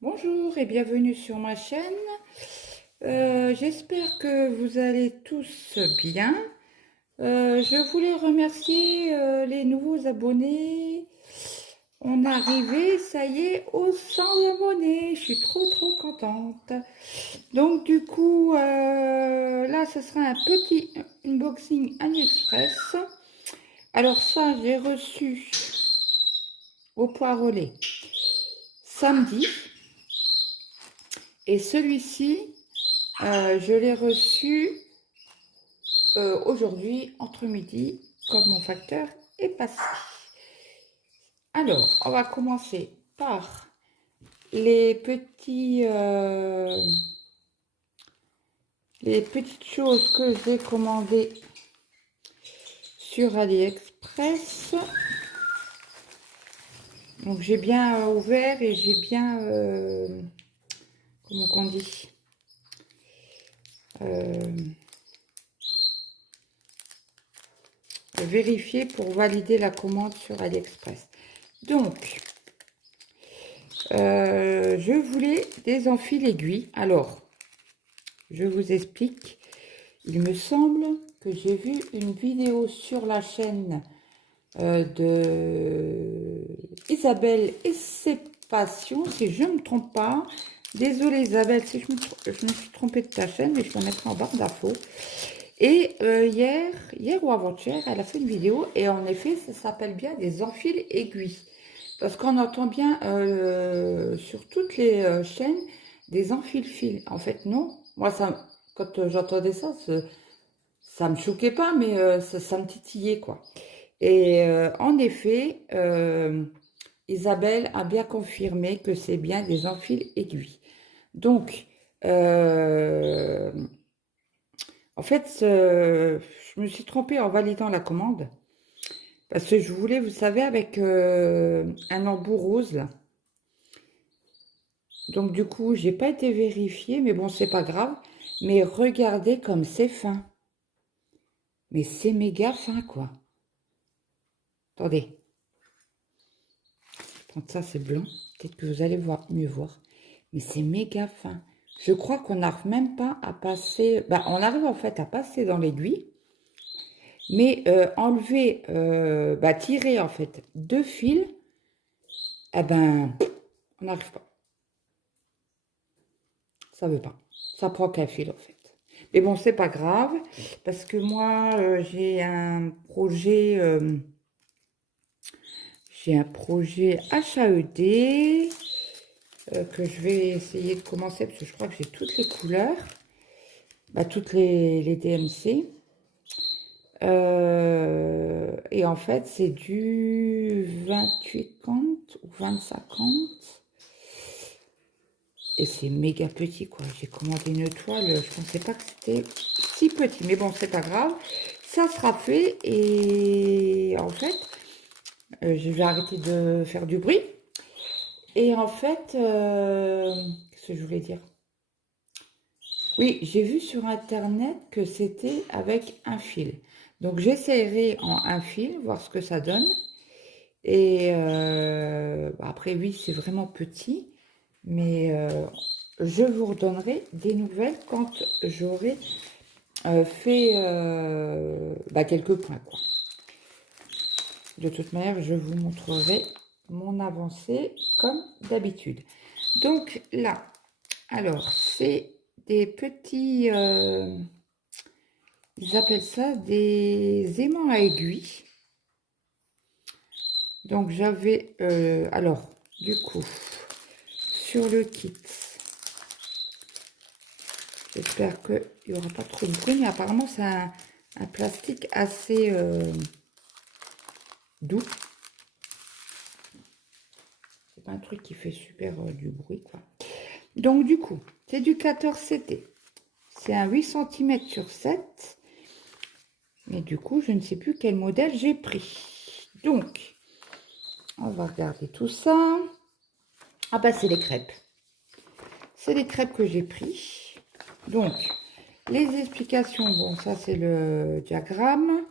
Bonjour et bienvenue sur ma chaîne. J'espère que vous allez tous bien. Je voulais remercier les nouveaux abonnés. On est arrivé, ça y est, aux 100 abonnés. Je suis trop contente. Donc du coup, là, ce sera un petit unboxing AliExpress. Alors ça, j'ai reçu au Poirelet samedi. Et celui-ci, je l'ai reçu aujourd'hui entre midi, comme mon facteur est passé. Alors, on va commencer par les petites choses que j'ai commandées sur AliExpress. Donc, j'ai bien ouvert et j'ai bien, comment on dit, vérifié pour valider la commande sur AliExpress. Donc, je voulais des enfiles aiguilles. Alors, je vous explique. Il me semble que j'ai vu une vidéo sur la chaîne de Isabelle et ses passions, si je ne me trompe pas. Désolée Isabelle si je me suis trompée de ta chaîne, mais je la mettrai en barre d'infos. Et hier ou avant-hier, elle a fait une vidéo et en effet, ça s'appelle bien des enfiles aiguilles. Parce qu'on entend bien sur toutes les chaînes des enfiles-fils. En fait, non. Moi, quand j'entendais ça, ça me choquait pas, mais ça me titillait, quoi. Et en effet, Isabelle a bien confirmé que c'est bien des enfiles aiguilles. Donc, en fait, je me suis trompée en validant la commande. Parce que je voulais, vous savez, avec un embout rose, là. Donc, du coup, j'ai pas été vérifiée, mais bon, c'est pas grave. Mais regardez comme c'est fin. Mais c'est méga fin, quoi. Attendez. Quand ça, c'est blanc. Peut-être que vous allez mieux voir. Mais c'est méga fin. Je crois qu'on n'arrive même pas à passer... Bah, on arrive en fait à passer dans l'aiguille. Mais enlever, tirer en fait 2 fils, eh ben, on n'arrive pas. Ça veut pas. Ça prend qu'un fil en fait. Mais bon, c'est pas grave. Parce que moi, j'ai un projet... HAED que je vais essayer de commencer parce que je crois que j'ai toutes les couleurs, toutes les DMC. Et en fait, c'est du 28,50 ou 25,50. Et c'est méga petit, quoi. J'ai commandé une toile, je pensais pas que c'était si petit. Mais bon, c'est pas grave. Ça sera fait. Et en fait, je vais arrêter de faire du bruit. Et en fait, qu'est-ce que je voulais dire? Oui, j'ai vu sur Internet que c'était avec un fil. Donc, j'essaierai en un fil, voir ce que ça donne. Et après, oui, c'est vraiment petit. Mais je vous redonnerai des nouvelles quand j'aurai fait quelques points, quoi. De toute manière, je vous montrerai mon avancée comme d'habitude. Donc là, alors, c'est des petits, ils appellent ça des aimants à aiguilles. Donc j'avais, alors, du coup, sur le kit, j'espère qu'il n'y aura pas trop de bruit, mais apparemment c'est un plastique assez doux. C'est pas un truc qui fait super du bruit, quoi. Donc du coup, c'est du 14CT. C'est un 8 cm sur 7. Mais du coup, je ne sais plus quel modèle j'ai pris. Donc, on va regarder tout ça. Ah bah, c'est les crêpes. C'est les crêpes que j'ai pris. Donc, les explications. Bon, ça, c'est le diagramme.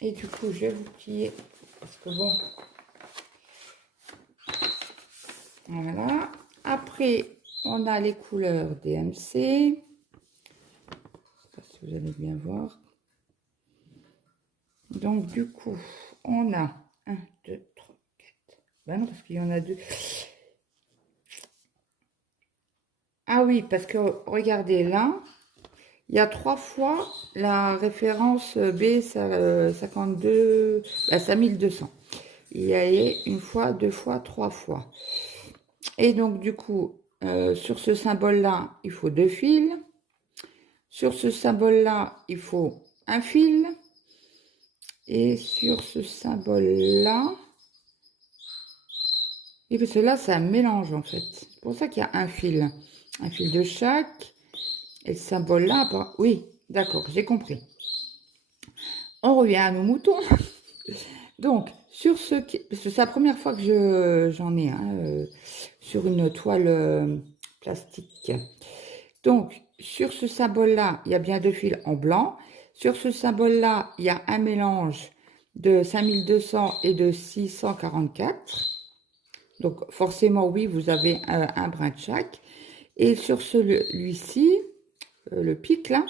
Et du coup, je vais vous plier. Parce que bon... Voilà. Après, on a les couleurs DMC. Je sais pas si vous allez bien voir. Donc, du coup, on a 1, 2, 3, 4. Ben non, parce qu'il y en a 2. Ah oui, parce que regardez là, il y a 3 fois la référence B52, 5200. Il y a une fois, 2 fois, 3 fois. Et donc, du coup, sur ce symbole-là, il faut 2 fils. Sur ce symbole-là, il faut un fil. Et sur ce symbole-là, et parce que là, c'est un mélange en fait. C'est pour ça qu'il y a un fil de chaque. Et le symbole là, oui, d'accord, j'ai compris. On revient à nos moutons. Donc, sur ce qui, parce que c'est la première fois que j'en ai sur une toile plastique. Donc, sur ce symbole-là, il y a bien 2 fils en blanc. Sur ce symbole-là, il y a un mélange de 5200 et de 644. Donc, forcément, oui, vous avez un brin de chaque. Et sur celui-ci, le pic, là,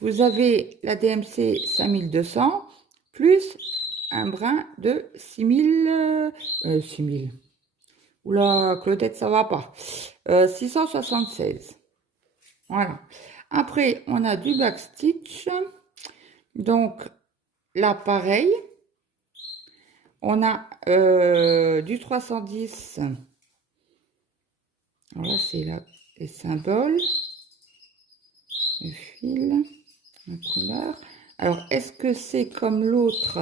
vous avez la DMC 5200 plus un brin de 6000. 6000. Oula, Claudette, ça va pas. 676. Voilà. Après, on a du backstitch. Donc, là, pareil. On a du 310. Alors là, c'est les symboles. Le fil. La couleur. Alors, est-ce que c'est comme l'autre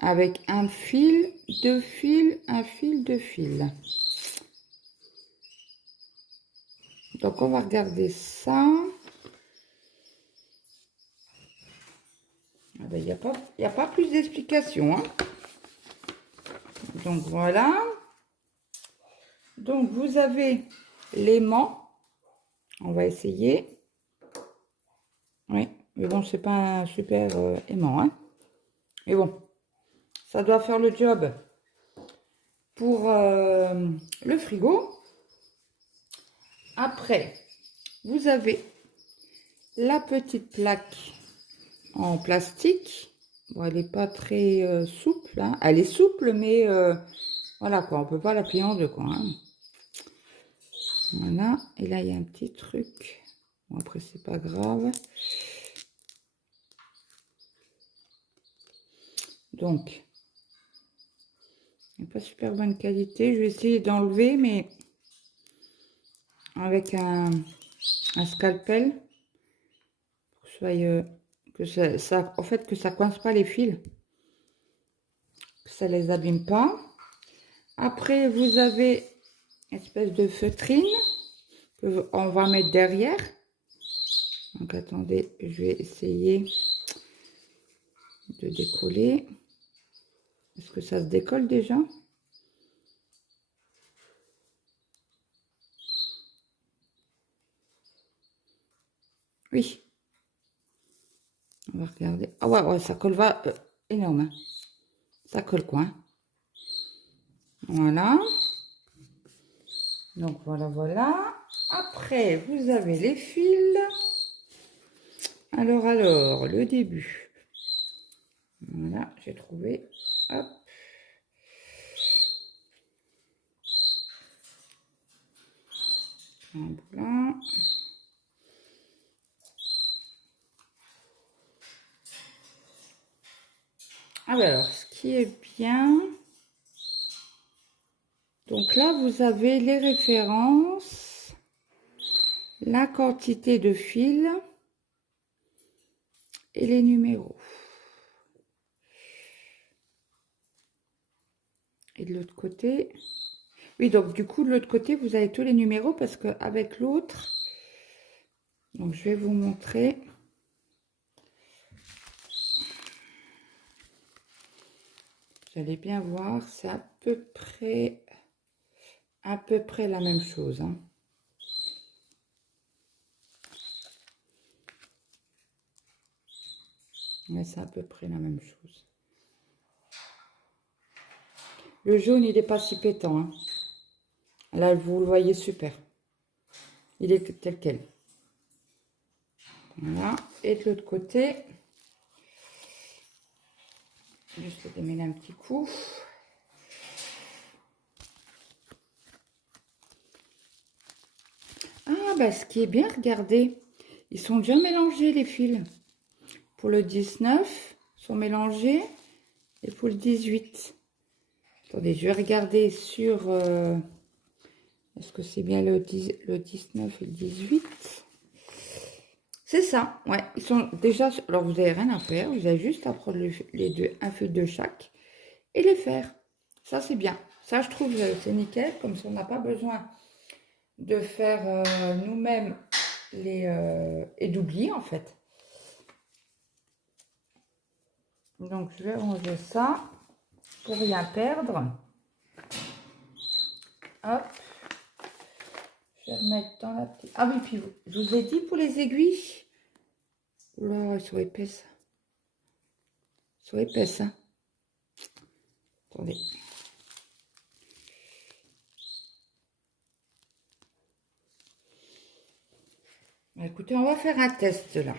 avec un fil, 2 fils, un fil, 2 fils? Donc, on va regarder ça. Ah ben, il n'y a pas plus d'explications. Hein. Donc, voilà. Donc, vous avez l'aimant. On va essayer. Oui, mais bon, c'est pas un super aimant. Hein. Mais bon, ça doit faire le job pour le frigo. Après, vous avez la petite plaque en plastique. Bon, elle n'est pas très souple. Hein. Elle est souple, mais voilà quoi, on peut pas la plier en deux quoi. Hein. Voilà, et là il y a un petit truc. Bon, après c'est pas grave. Donc, il n'est pas super bonne qualité. Je vais essayer d'enlever, mais avec un scalpel, que ça, en fait, que ça coince pas les fils, que ça les abîme pas. Après, vous avez une espèce de feutrine que on va mettre derrière. Donc, attendez, je vais essayer de décoller. Est-ce que ça se décolle déjà? Oui. On va regarder. Ah ouais, ça colle énorme. Hein. Ça colle quoi? Hein. Voilà. Donc voilà, voilà. Après, vous avez les fils. Alors, le début. Voilà, j'ai trouvé. Hop. Un blanc. Ah bah alors, ce qui est bien. Donc là, vous avez les références, la quantité de fils et les numéros. Et de l'autre côté, oui, donc du coup, de l'autre côté, vous avez tous les numéros parce qu'avec l'autre, donc je vais vous montrer. Vous allez bien voir, c'est à peu près la même chose. Hein. Mais c'est à peu près la même chose. Le jaune, il n'est pas si pétant. Hein. Là, vous le voyez super. Il est tel quel. Voilà. Et de l'autre côté, juste le démêler un petit coup. Ah, bah, ce qui est bien, regardez. Ils sont déjà mélangés, les fils. Pour le 19, ils sont mélangés. Et pour le 18. Attendez, je vais regarder sur... est-ce que c'est bien le 19 et le 18? C'est ça, ouais. Ils sont déjà... Alors, vous n'avez rien à faire. Vous avez juste à prendre les deux, un fil de chaque et les faire. Ça, c'est bien. Ça, je trouve, c'est nickel. Comme ça, on n'a pas besoin de faire nous-mêmes les... et d'oublier, en fait. Donc, je vais ranger ça pour rien perdre. Hop. Je vais remettre dans la petite... Ah oui, puis je vous ai dit pour les aiguilles. Oula, elles sont épaisses. Elles sont épaisses, hein. Attendez. Écoutez, on va faire un test là.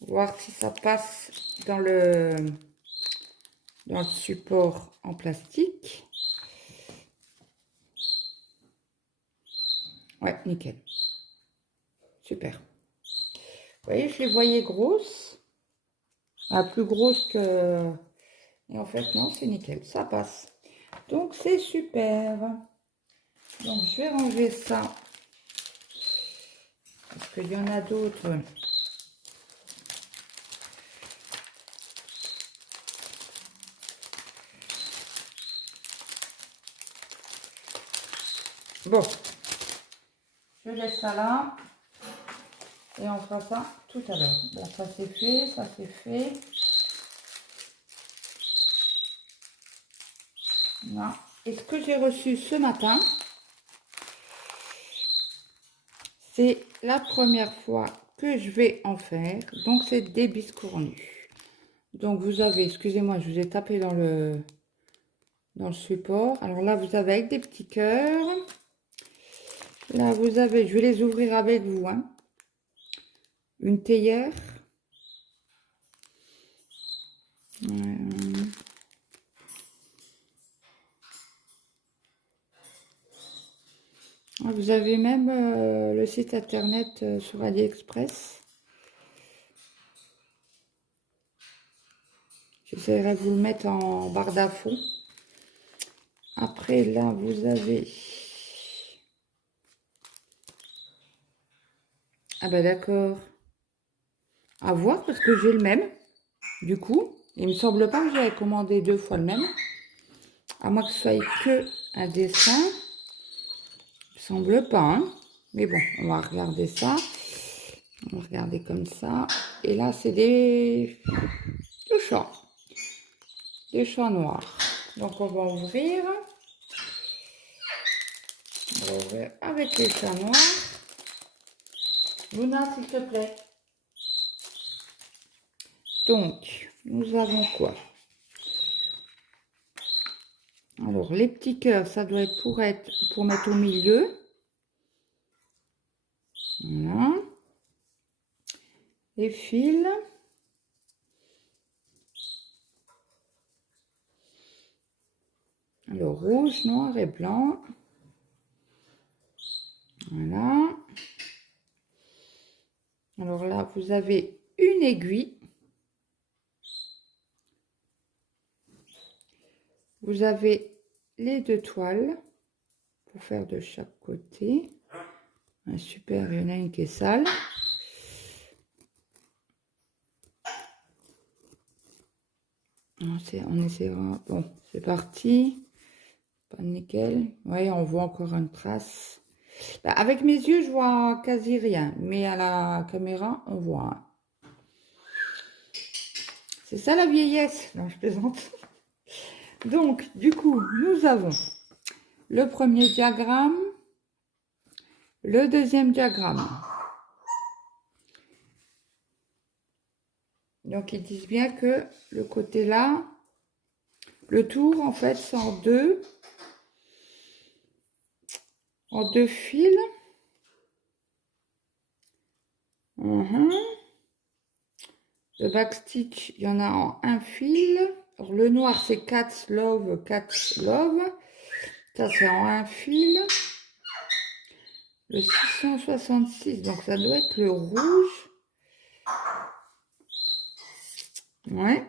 Voir si ça passe dans le support en plastique. Ouais, nickel. Super. Vous voyez, je les voyais grosses. Plus grosses que... Et en fait, non, c'est nickel. Ça passe. Donc, c'est super. Donc, je vais ranger ça. Parce qu'il y en a d'autres. Bon. Je laisse ça là. Et on fera ça tout à l'heure. Bon, ça c'est fait, ça c'est fait. Voilà. Et ce que j'ai reçu ce matin, c'est la première fois que je vais en faire. Donc, c'est des biscornus. Donc, vous avez, excusez-moi, je vous ai tapé dans le support. Alors là, vous avez avec des petits cœurs. Là, vous avez, je vais les ouvrir avec vous, hein. Une théière. Vous avez même le site internet sur AliExpress. J'essaierai de vous le mettre en barre d'infos. Après, là, vous avez... Ah ben d'accord. À voir, parce que j'ai le même. Du coup, il me semble pas que j'avais commandé 2 fois le même. À moins que ce soit que un dessin. Il me semble pas, hein. Mais bon, on va regarder ça. On va regarder comme ça. Et là, c'est des chats. Des chats noirs. Donc, on va ouvrir. On va ouvrir avec les chats noirs. Luna, s'il te plaît. Donc, nous avons quoi? Alors, les petits cœurs, ça doit être pour mettre au milieu. Voilà. Les fils. Alors, rouge, noir et blanc. Voilà. Alors là, vous avez une aiguille. Vous avez les 2 toiles pour faire de chaque côté. Super, il y en a une qui est sale. On essaiera. Bon, c'est parti. Pas nickel. Oui, on voit encore une trace. Bah, avec mes yeux, je vois quasi rien. Mais à la caméra, on voit. C'est ça la vieillesse. Non, je plaisante. Donc, du coup, nous avons le premier diagramme, le deuxième diagramme. Donc, ils disent bien que le côté là, le tour, en fait, c'est en 2. en 2 fils. Le backstitch, il y en a en 1 fil. Alors, le noir, c'est 4 love, 4 love. Ça, c'est en 1 fil. Le 666, donc ça doit être le rouge. Ouais.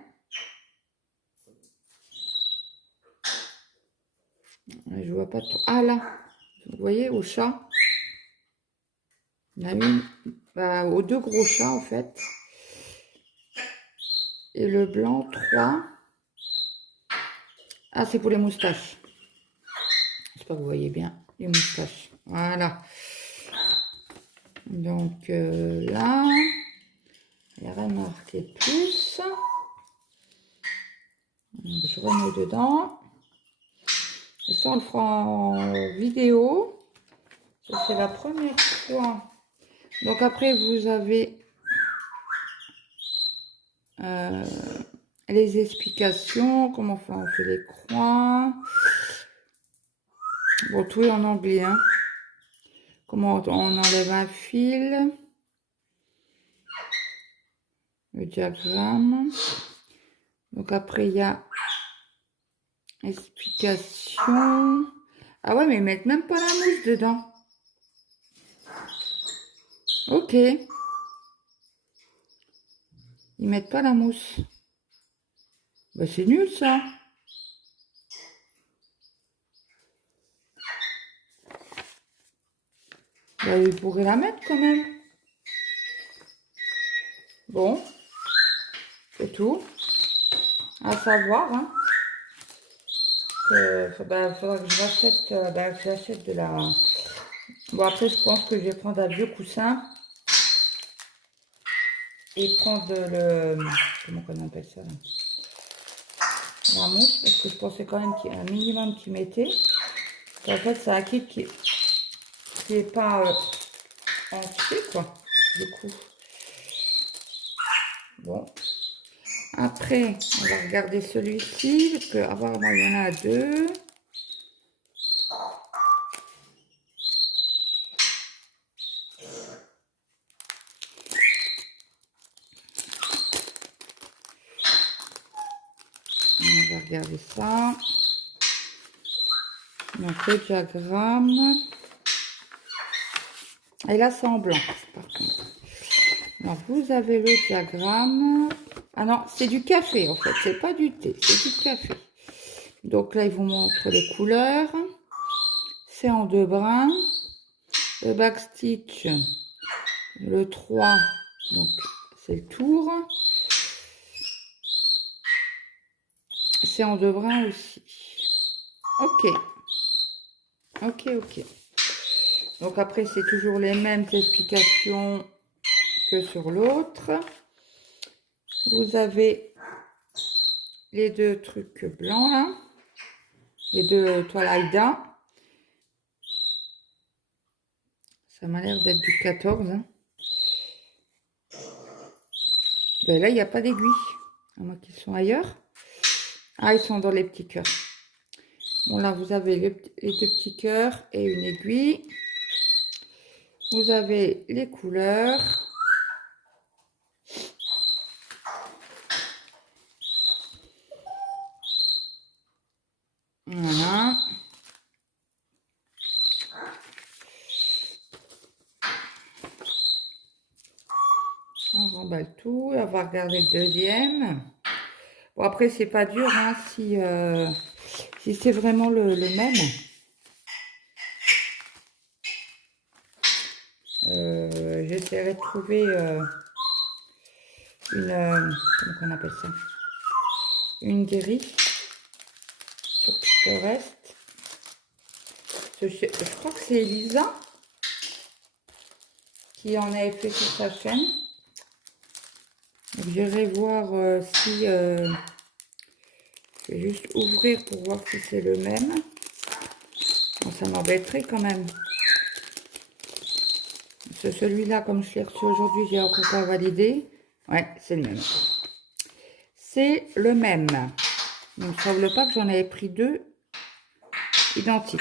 Je vois pas trop. Ah là, vous voyez, au chat. Il y en a une, aux 2 gros chats en fait. Et le blanc, 3. Ah, c'est pour les moustaches. J'espère que vous voyez bien les moustaches. Voilà. Donc là, il n'y a rien marqué plus. Je remets dedans. Et ça, on le fera en vidéo. Ça, c'est la première fois. Donc après, vous avez les explications, comment on fait les croix. Bon, tout est en anglais, hein. Comment on enlève un fil. Le diagramme. Donc après, il y a explication. Ah ouais, mais ils mettent même pas la mousse dedans. Ok. Ils mettent pas la mousse. Bah, c'est nul, ça. Bah, ils pourraient la mettre quand même. Bon. C'est tout. À savoir, hein. Faudra que je rachète de la... Bon, après, je pense que je vais prendre un vieux coussin et prendre le... Comment on appelle ça, là, la mousse, parce que je pensais quand même qu'il y a un minimum qui mettait. En fait, c'est un kit qui est pas entier, quoi, du coup. Bon. Après, on va regarder celui-ci, parce que apparemment, il y en a 2. On va regarder ça. Donc, le diagramme. Et là, c'est en blanc, par contre. Alors, vous avez le diagramme. Ah non, c'est du café, en fait. C'est pas du thé, c'est du café. Donc là, ils vous montrent les couleurs. C'est en 2 brins. Le backstitch, le 3, donc c'est le tour. C'est en 2 brins aussi. Ok. Ok, ok. Donc après, c'est toujours les mêmes explications que sur l'autre. Vous avez les 2 trucs blancs là. Les 2 toiles Aïda. Ça m'a l'air d'être du 14. Hein. Ben là, il n'y a pas d'aiguille. À moins qu'ils sont ailleurs. Ah, ils sont dans les petits cœurs. Bon, là, vous avez les 2 petits cœurs et une aiguille. Vous avez les couleurs. Voilà. On remballe tout. On va regarder le deuxième. Bon, après, c'est pas dur hein, si c'est vraiment le même. J'essaierai de trouver comment on appelle ça? Une grille sur Pinterest. Je crois que c'est Elisa qui en avait fait sur sa chaîne. J'irai voir si... je vais juste ouvrir pour voir si c'est le même. Bon, ça m'embêterait quand même. Celui-là, comme je l'ai reçu aujourd'hui, j'ai encore pas validé. Ouais, c'est le même. C'est le même. Donc, ça ne veut pas que j'en avais pris 2 identiques.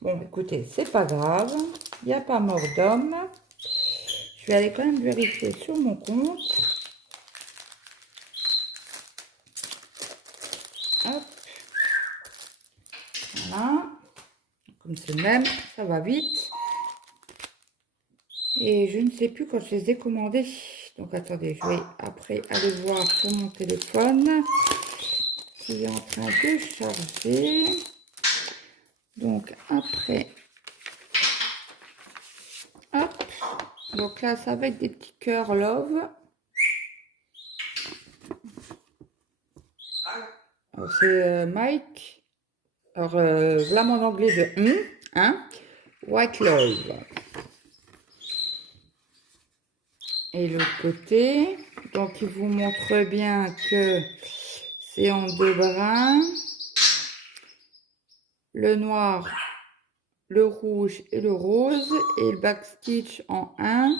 Bon, écoutez, c'est pas grave. Il n'y a pas mort d'homme. Je vais aller quand même vérifier sur mon compte. Hop. Voilà. Comme c'est le même, ça va vite. Et je ne sais plus quand je les ai commandés. Donc attendez, je vais après aller voir sur mon téléphone. Qui est en train de charger. Donc après, hop. Donc là, ça va être des petits cœurs love. Alors c'est Mike. Alors voilà mon anglais de hein. White love. Et l'autre côté, donc il vous montre bien que c'est en 2 brins. Le noir, le rouge et le rose, et le backstitch en 1.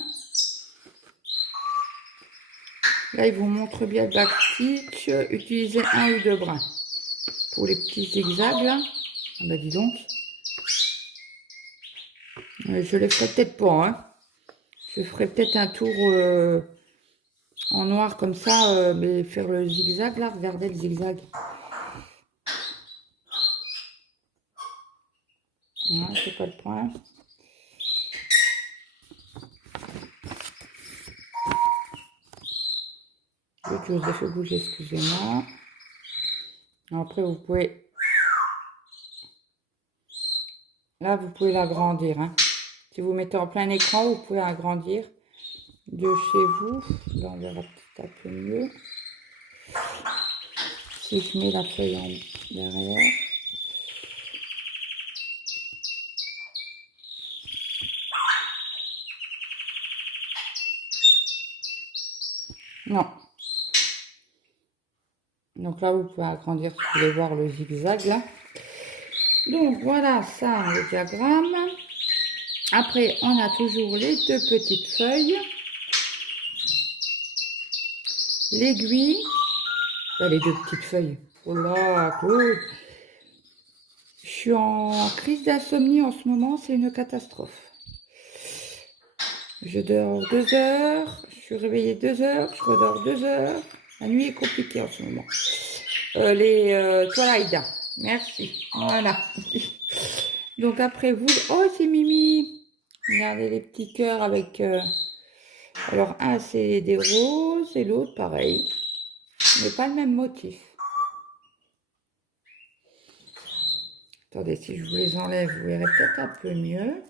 Là, il vous montre bien le backstitch. Utilisez 1 ou 2 brins. Pour les petits zigzags, là. Ah bah dis donc. Je les ferai peut-être pas, hein. Je ferai peut-être un tour en noir comme ça, mais faire le zigzag, là. Regardez le zigzag. Ouais, c'est pas le point. L'autre, je vous ai fait bouger, excusez-moi. Après, vous pouvez... Là, vous pouvez l'agrandir. Hein. Si vous mettez en plein écran, vous pouvez agrandir de chez vous. Là, on verra peut-être un peu mieux. Si je mets la feuille en derrière. Non. Donc là, vous pouvez agrandir si vous voulez voir le zigzag, là. Donc, voilà ça, le diagramme. Après, on a toujours les 2 petites feuilles. L'aiguille. Les 2 petites feuilles. Oh là, Claude. Je suis en crise d'insomnie en ce moment, c'est une catastrophe. Je dors 2 heures, je suis réveillée 2 heures, je redors 2 heures. La nuit est compliquée en ce moment. Les Twilight, merci. Voilà. Donc après vous, oh c'est Mimi. Regardez les petits cœurs avec... alors un c'est des roses et l'autre pareil. Mais pas le même motif. Attendez, si je vous les enlève, vous verrez peut-être un peu mieux.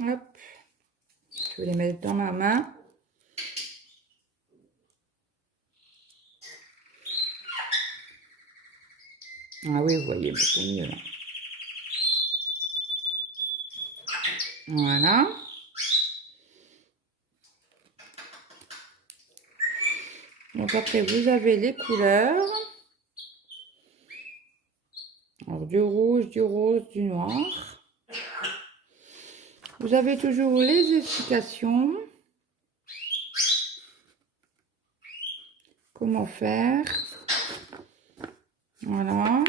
Hop. Je vais les mettre dans ma main. Ah oui, vous voyez beaucoup mieux là. Voilà. Donc après, vous avez les couleurs. Alors, du rouge, du rose, du noir. Vous avez toujours les explications. Comment faire. Voilà.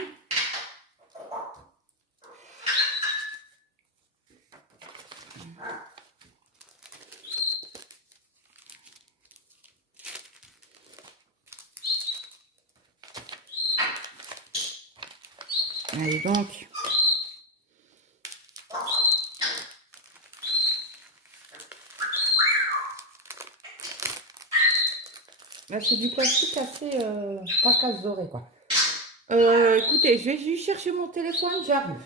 Allez donc. Là, c'est du plastique assez... pas casse doré, quoi. Écoutez, je vais juste chercher mon téléphone, j'arrive.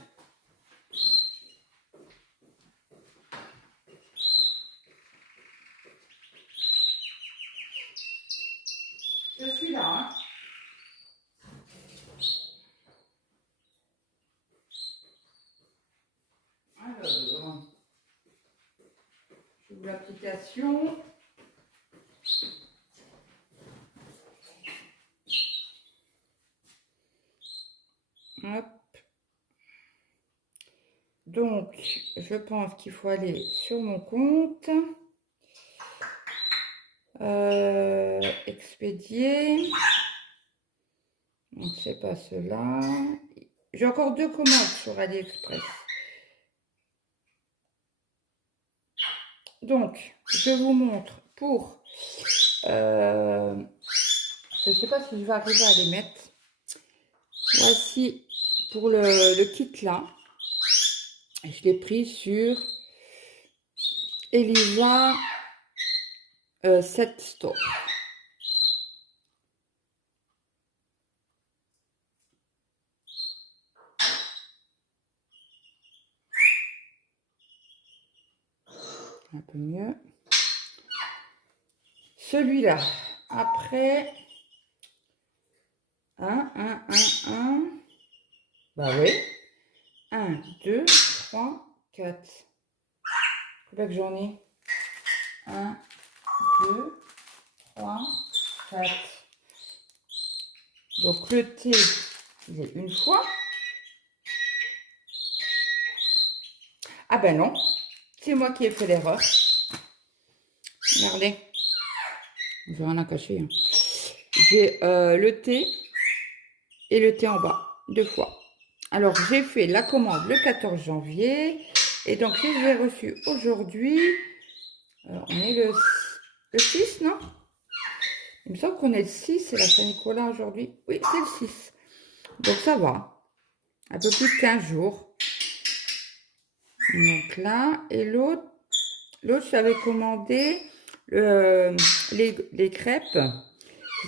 Je suis là, hein. Alors, j'ouvre l'application. Hop. Donc, je pense qu'il faut aller sur mon compte. Expédier. Donc, c'est pas cela. J'ai encore 2 commandes sur AliExpress. Donc, je vous montre pour... je ne sais pas si je vais arriver à les mettre. Voici pour le kit là. Je l'ai pris sur Elisa 7 Store. Un peu mieux. Celui-là. Après, 1. Bah oui. 1, 2, 3, 4. C'est pas que j'en ai. 1, 2, 3, 4. Donc le thé, il est une fois. Ah ben non, c'est moi qui ai fait l'erreur. Regardez. J'ai rien à cacher. Hein. J'ai le thé et le thé en bas, 2 fois. Alors, j'ai fait la commande le 14 janvier. Et donc, je les ai reçus aujourd'hui. On est le 6, non? Il me semble qu'on est le 6, c'est la Saint-Nicolas aujourd'hui. Oui, c'est le 6. Donc, ça va. Un peu plus de 15 jours. Donc là, et l'autre, j'avais commandé les crêpes.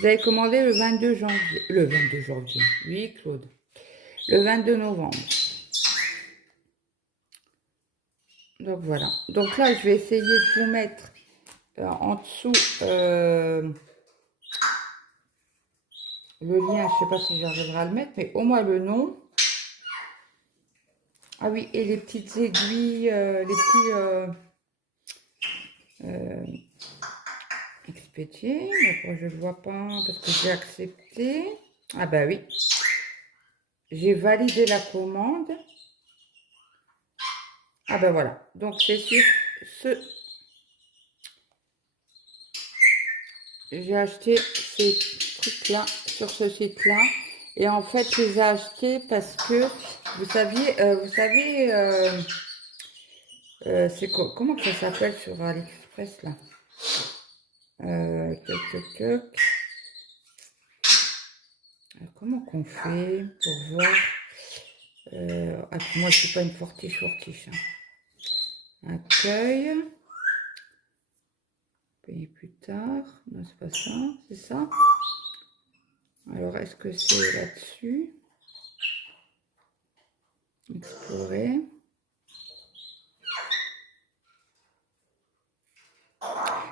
J'avais commandé le 22 janvier. Le 22 janvier, oui, Claude. Le 22 novembre. Donc voilà. Donc là, je vais essayer de vous mettre en dessous le lien. Je ne sais pas si j'arriverai à le mettre, mais au moins le nom. Ah oui, et les petites aiguilles, les petits expédiés. Pourquoi je ne le vois pas? Parce que j'ai accepté. Ah bah oui. J'ai validé la commande. Ah ben voilà. Donc c'est sur ce... J'ai acheté ces trucs-là sur ce site-là. Et en fait, je les ai achetés parce que, vous savez, c'est quoi, comment que ça s'appelle sur AliExpress là? Comment qu'on fait pour voir moi, je suis pas une fortiche. Hein. Accueil. Payer plus tard. Non, c'est pas ça. C'est ça. Alors, est-ce que c'est là-dessus? Explorer.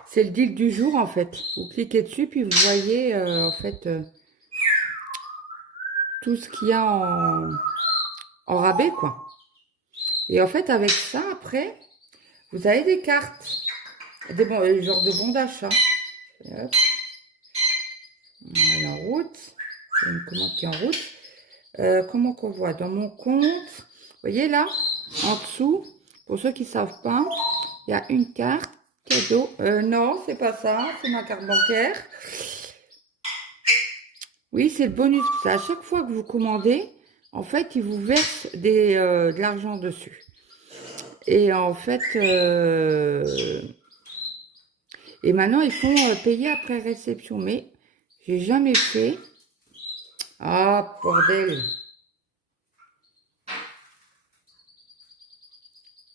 C'est le deal du jour, en fait. Vous cliquez dessus, puis vous voyez, en fait, tout ce qu'il y a en rabais, quoi. Et en fait, avec ça, après, vous avez des cartes. Des bons, genre de bons d'achat. Hop. On est en route. C'est une commande qui est en route. Comment qu'on voit? Dans mon compte, vous voyez là, en dessous, pour ceux qui ne savent pas, il y a une carte cadeau. Non, c'est pas ça, c'est ma carte bancaire. Oui, c'est le bonus. À chaque fois que vous commandez, en fait, ils vous versent de l'argent dessus. Et en fait, et maintenant, ils font payer après réception. Mais j'ai jamais fait. Ah, bordel.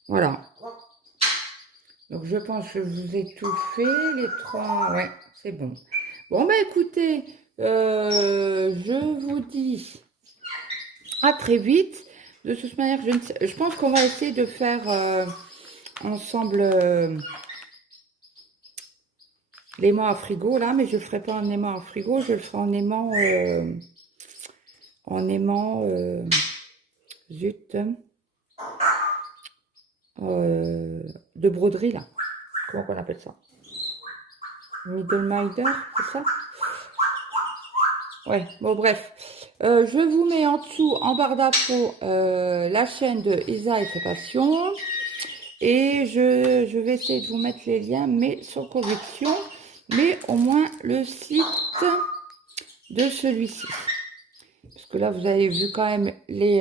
Voilà. Donc, je pense que je vous ai tout fait. Les 3, ouais, c'est bon. Bon, bah écoutez, je vous dis à très vite. De toute manière, je pense qu'on va essayer de faire ensemble l'aimant à frigo, là. Mais je ne le ferai pas en aimant à frigo, je le ferai en aimant... zut, de broderie là. Comment on appelle ça? Middle Mider, c'est ça? Ouais, bon bref. Je vous mets en dessous, en barre d'infos, la chaîne de Isa et ses passions. Et je vais essayer de vous mettre les liens, mais sans correction. Mais au moins le site de celui-ci. Parce que là, vous avez vu quand même les...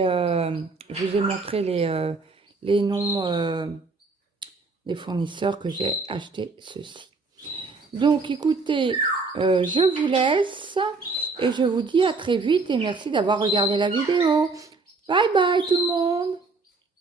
je vous ai montré les noms des fournisseurs que j'ai acheté ceci. Donc, écoutez, je vous laisse et je vous dis à très vite et merci d'avoir regardé la vidéo. Bye bye tout le monde!